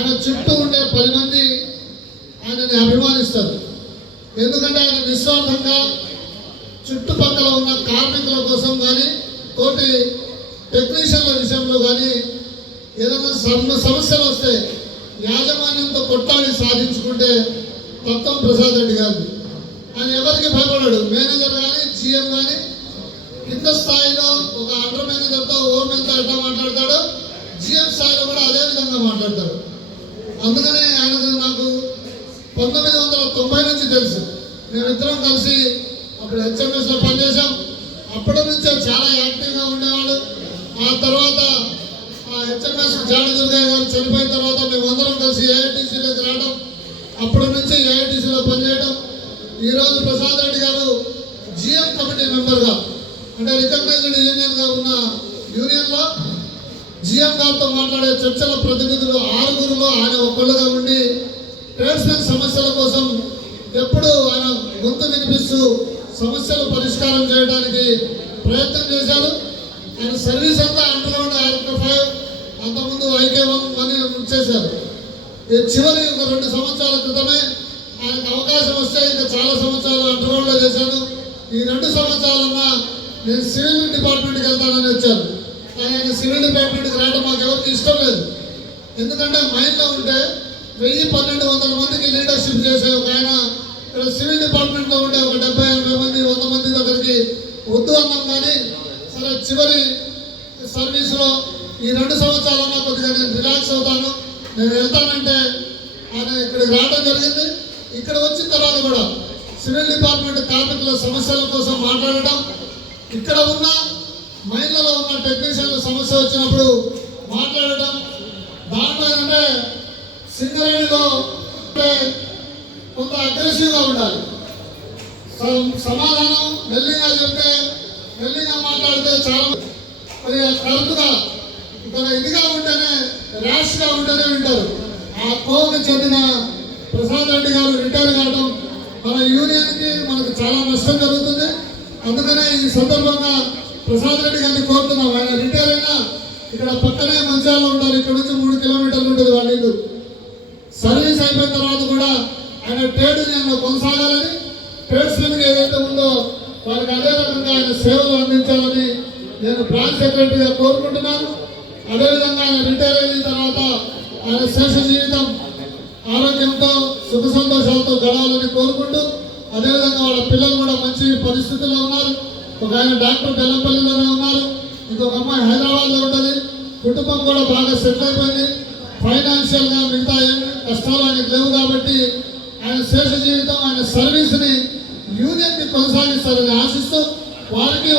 ఆయన చుట్టూ ఉండే 10 మంది ఆయనని అభిమానిస్తారు. ఎందుకంటే ఆయన నిస్వార్థంగా చుట్టుపక్కల ఉన్న కార్మికుల కోసం కానీ తోటి టెక్నీషియన్ల విషయంలో కానీ ఏదైనా సమస్యలు వస్తే యాజమాన్యంతో కొట్టాడి సాధించుకుంటే తత్వం ప్రసాద్ రెడ్డి గారు. ఆయన ఎవరికి భయపడాడు. మేనేజర్ కానీ జీఎం కానీ కింద స్థాయిలో ఒక అండర్ మేనేజర్తో ఓర్మెంతో ఎట్లా మాట్లాడతాడో జీఎం స్థాయిలో కూడా అదే విధంగా మాట్లాడతాడు. అందుకనే ఆయన నాకు 1990 నుంచి తెలుసు. మేమిద్దరం కలిసి అప్పుడు హెచ్ఎంఎస్లో పనిచేసాం. అప్పటి నుంచే చాలా యాక్టివ్గా ఉండేవాడు. ఆ తర్వాత ఆ హెచ్ఎంఎస్ జాడి దుర్గయ్య గారు చనిపోయిన తర్వాత మేమందరం కలిసి ఏఐటీసీలోకి రావడం, అప్పటి నుంచి ఏఐటీసీలో పనిచేయడం. ఈరోజు ప్రసాద్ రెడ్డి గారు జిఎం కమిటీ మెంబర్గా అంటే రికగ్నైజ్డ్ యూనియన్గా ఉన్న యూనియన్లో జిఎం గారితో మాట్లాడే చర్చల ప్రతినిధులు 6గురులో ఆయన ఒక్కళ్ళుగా ఉండి ట్రేడ్స్మెన్ సమస్యల కోసం ఎప్పుడు ఆయన గొంతు వినిపిస్తూ సమస్యలు పరిష్కారం చేయడానికి ప్రయత్నం చేశారు. ఆయన సర్వీస్ అంతా అండర్గ్రౌండ్ R5 అంతకుముందు IK1 అని చేశారు. చివరి ఒక 2 సంవత్సరాల క్రితమే ఆయనకు అవకాశం వస్తే ఇంకా చాలా సంవత్సరాలు అండర్గ్రౌండ్లో చేశాను. ఈ 2 సంవత్సరాలన్నా నేను సివిల్ డిపార్ట్మెంట్కి వెళ్తానని వచ్చాను. ఆయన సివిల్ డిపార్ట్మెంట్కి రావడం మాకు ఎవరికి ఇష్టం లేదు. ఎందుకంటే మైండ్లో ఉంటే 1000-1200 మందికి లీడర్షిప్ చేసే ఒక ఆయన ఇక్కడ సివిల్ డిపార్ట్మెంట్లో ఉండే ఒక 70-80 మంది 100 మంది దగ్గరికి వద్దు అన్నాం. కానీ సరే చివరి సర్వీస్లో ఈ 2 సంవత్సరాలన్నా కొద్దిగా నేను రిలాక్స్ అవుతాను, నేను వెళ్తానంటే ఆయన ఇక్కడికి రావడం జరిగింది. ఇక్కడ వచ్చిన తర్వాత కూడా సివిల్ డిపార్ట్మెంట్ కార్మికుల సమస్యల కోసం మాట్లాడటం, ఇక్కడ ఉన్న మైళ్ళలో ఉన్న టెక్నీషియన్ల సమస్య వచ్చినప్పుడు మాట్లాడటం, దాంట్లో అంటే సింగరేణిలో కొంత అగ్రెసివ్గా ఉండాలి. సమాధానం మెల్లిగా చెప్తే మెల్లిగా మాట్లాడితే చాలా కరెక్ట్గా ఇక్కడ ఇదిగా ఉంటేనే ర్యాష్గా ఉంటేనే వింటారు. ఆ కోవకు చెందిన ప్రసాద్ రెడ్డి గారు రిటైర్ కావడం మన యూనియన్కి మనకు చాలా నష్టం జరుగుతుంది. అందుకనే ఈ సందర్భంగా ప్రసాద్ రెడ్డి గారిని కోరుతున్నాం. ఆయన రిటైర్ అయినా ఇక్కడ పక్కనే మంచాల్లో ఉంటారు. ఇక్కడ నుంచి 3 కిలోమీటర్లు ఉంటుంది వాళ్ళ ఇల్లు. సర్వీస్ అయిపోయిన తర్వాత కూడా ఆయన ట్రేడ్ యూనియన్లో కొనసాగాలని, ట్రేడ్స్మెన్కి ఏదైతే ఉందో వాళ్ళకి అదే రకంగా ఆయన సేవలు అందించాలని నేను బ్రాంచ్ సెక్రటరీగా కోరుకుంటున్నాను. అదేవిధంగా ఆయన రిటైర్ అయిన తర్వాత ఆయన శేష జీవితం ఆరోగ్యంతో సుఖ సంతోషాలతో గడవాలని కోరుకుంటూ, అదేవిధంగా వాళ్ళ పిల్లలు కూడా మంచి పరిస్థితుల్లో ఉన్నారు. ఒక ఆయన డాక్టర్ బెల్లంపల్లిలోనే ఉన్నారు, ఇంకొక అమ్మాయి హైదరాబాద్లో ఉంటుంది. కుటుంబం కూడా బాగా సెటిల్ అయిపోయింది. ఫైనాన్షియల్గా మిగతా ఏం కష్టాలు ఆయనకు లేవు. కాబట్టి ఆయన శేష జీవితం ఆయన సర్వీస్ని యూనియన్కి కొనసాగిస్తారని ఆశిస్తూ వారికి